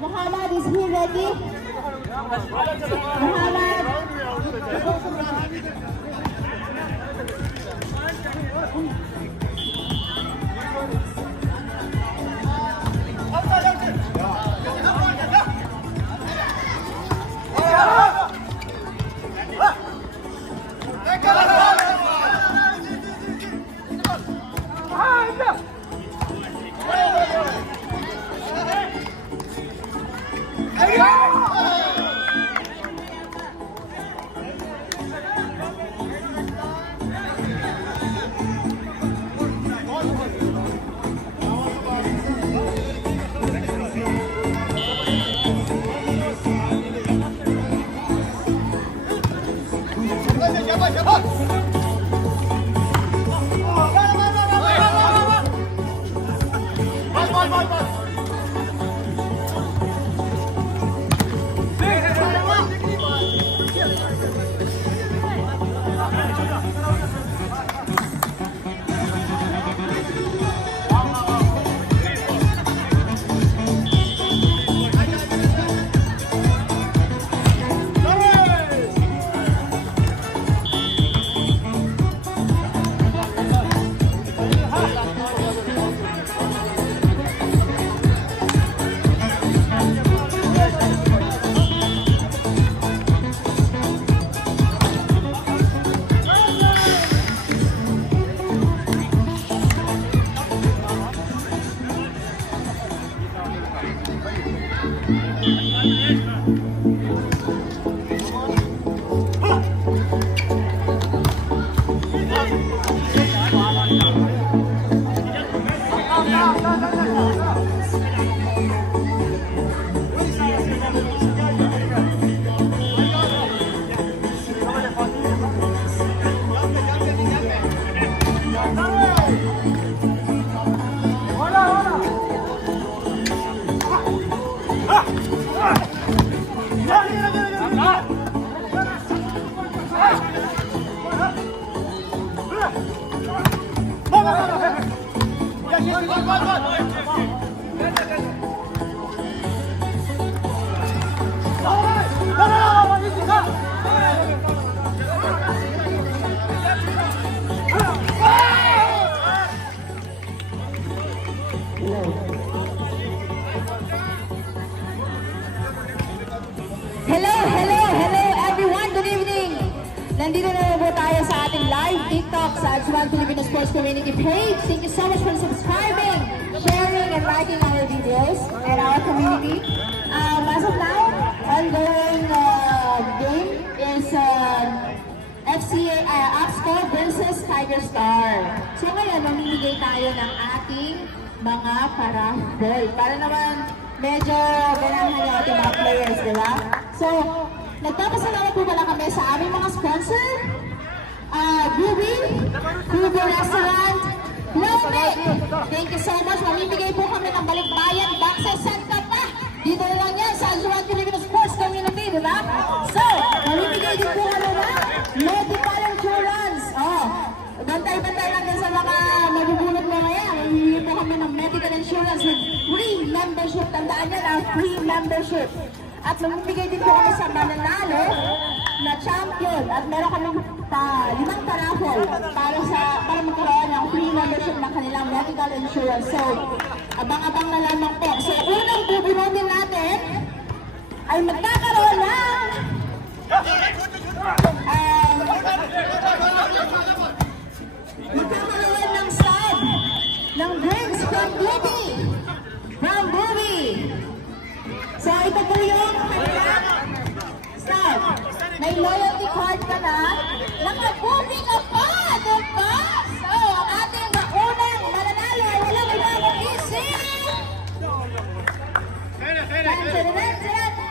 Muhammad, is he ready? Muhammad. Ah! Hello everyone, good evening! Nandito na po tayo sa ating live TikTok sa Adjuan Filipino Sports Community page. Thank you so much for subscribing, sharing, and liking our videos and our community. As of now, ongoing game is FCA Upsco versus Tiger Star. So ngayon, mamimigay tayo ng ating mga para-ball. Para naman medyo ganahan yung ating mga players, di ba? So, nagpapasalamat po pala kami sa aming mga sponsor, Kubo Restaurant, Blowmit. Thank you so much. Mamimigay po kami ng balikbayan back sa Santa Pa. Dito na lang yan sa Adjuan Filipino Sports Community, di ba? So, mamimigay din po kami ng medical insurance. Bantay-bantay lang din sa mga mabubunot mo ngayon. Mamimigay po kami ng medical insurance with free membership. Tandaan nyo na, free membership. At mamimigay din po kami sa mananalo na champion. At meron kami 5 paraffol para magkaroon ng free membership ng kanilang medical insurance. So, abang-abang na lamang po. So, unang bubunutin natin ay magkakaroon ng stud ng drinks from Bubi. So, ito po yung stud. May loyalty card ka na. Nakabubi ka pa! Diba? So, ang ating unang mananalo ay walang ibang easy!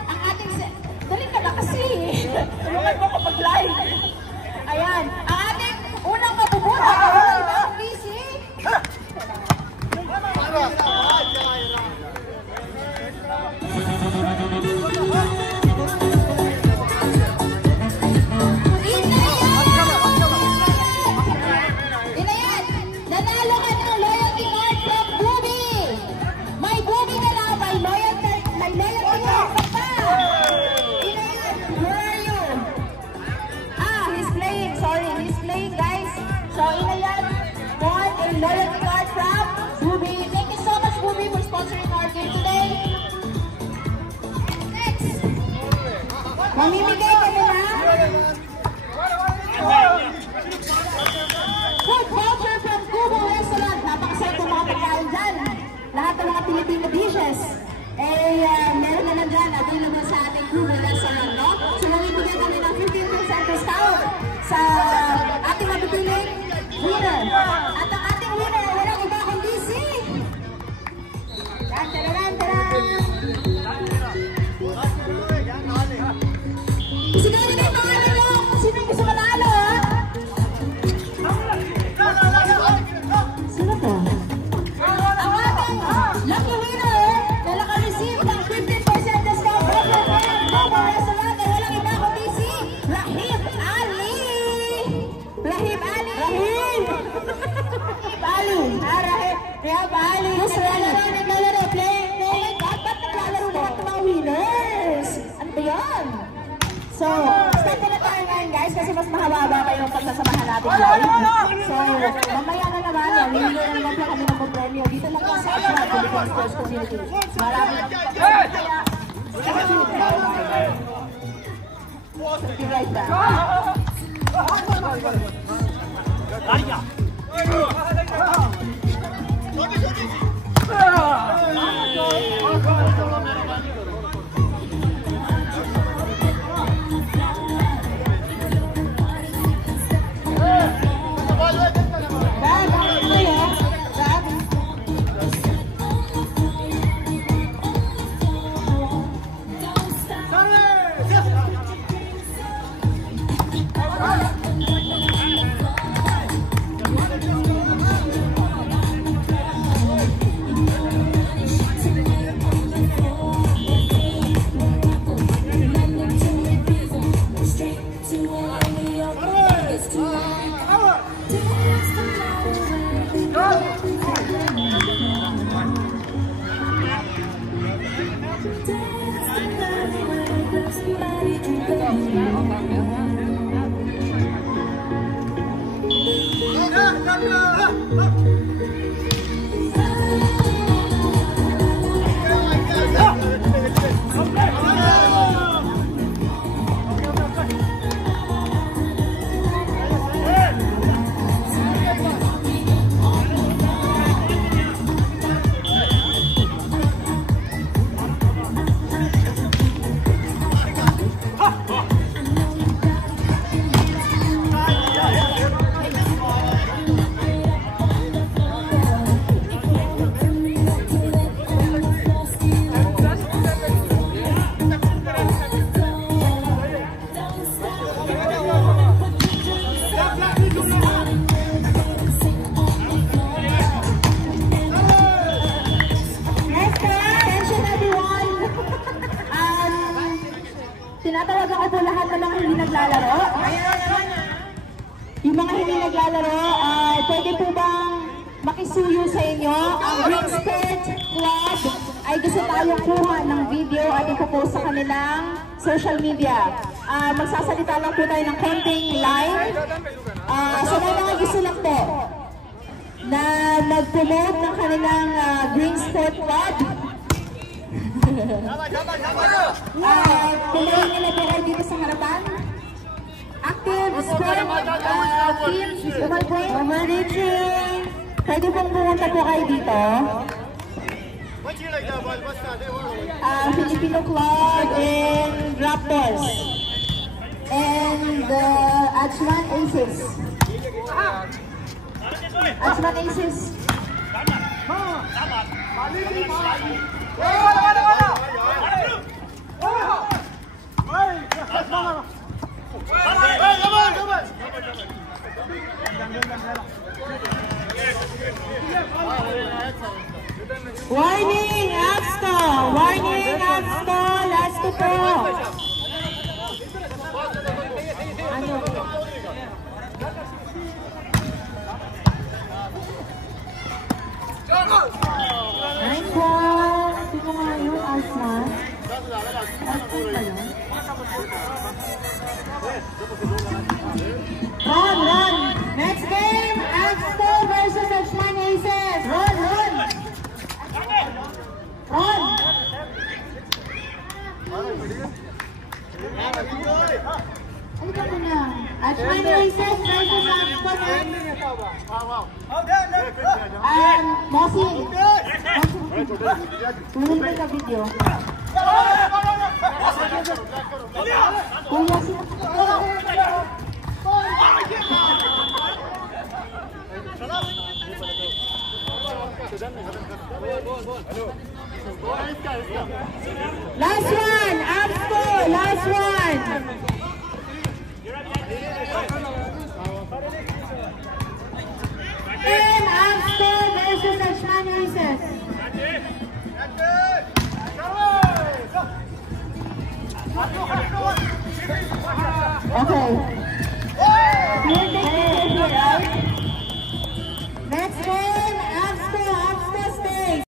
Ang ating... Dali ka na kasi! Tulungan mo ko pag-live. Ayan. Ang ating unang mabubunot ay walang ibang easy! Loyalty card from Bubi. Thank you so much, Bubi, for sponsoring our game today. Next, mamimigay kami na food voucher from Kubo Restaurant. Napakasarap ng mga pagkain dyan. Lahat ng mga Filipino dishes. Meron naman dyan available sa ating Kubo Restaurant, no? So, mamimigay kami ng 15% discount sa ating mapipiling winner. At ang ating winner ay walang iba kundi si... Sigaw nyo yung mga nyo! Sino gusto manalo, ha? Sino to? Ang ating lucky winner na naka-receive ng 15% discount offer from Kubo Restaurant ay walang iba kundi si Rahib Ali! Rahib Ali! Rahib Ali! Gusto nalaro, play! Ba't naglalaro lahat ng mga winners? Ano ba yan? So, start na tayo ngayon guys kasi mas mahaba pa yung pagsasamahan natin live. So, mamaya na naman, mamimigay na naman po kami ng premyo. Dito lang yung sa Adjuan Filipino Sports Community. Maraming kaya, be right back. naglalaro? Yung mga hindi naglalaro, pwede po bang makisuyo sa inyo? Ang Green Skirt Club ay gusto tayong kuha ng video at ipopost sa kanilang social media. Magsasalita lang po tayo ng konting line. So may mga gusto lang po na mag-promote ng kanilang Green Skirt Club. Tuloy nila po kayo dito sa harapan. Active sport teams, pwede pong pumunta po kayo dito. Filipino Club and Raptors and Ajman Aces. Ajman Aces. Warning, Axto! Warning, Axto! Last to po! Ano? 9 po! Sino nga yun, Asman? Asman ba yun? Run! Next game, Axto versus Ajman Aces! Run! Ano ka muna? Ajman Aces versus Axto. Mosi. Tuloy ka video. Kuya, sino? Last one, Axto, last one.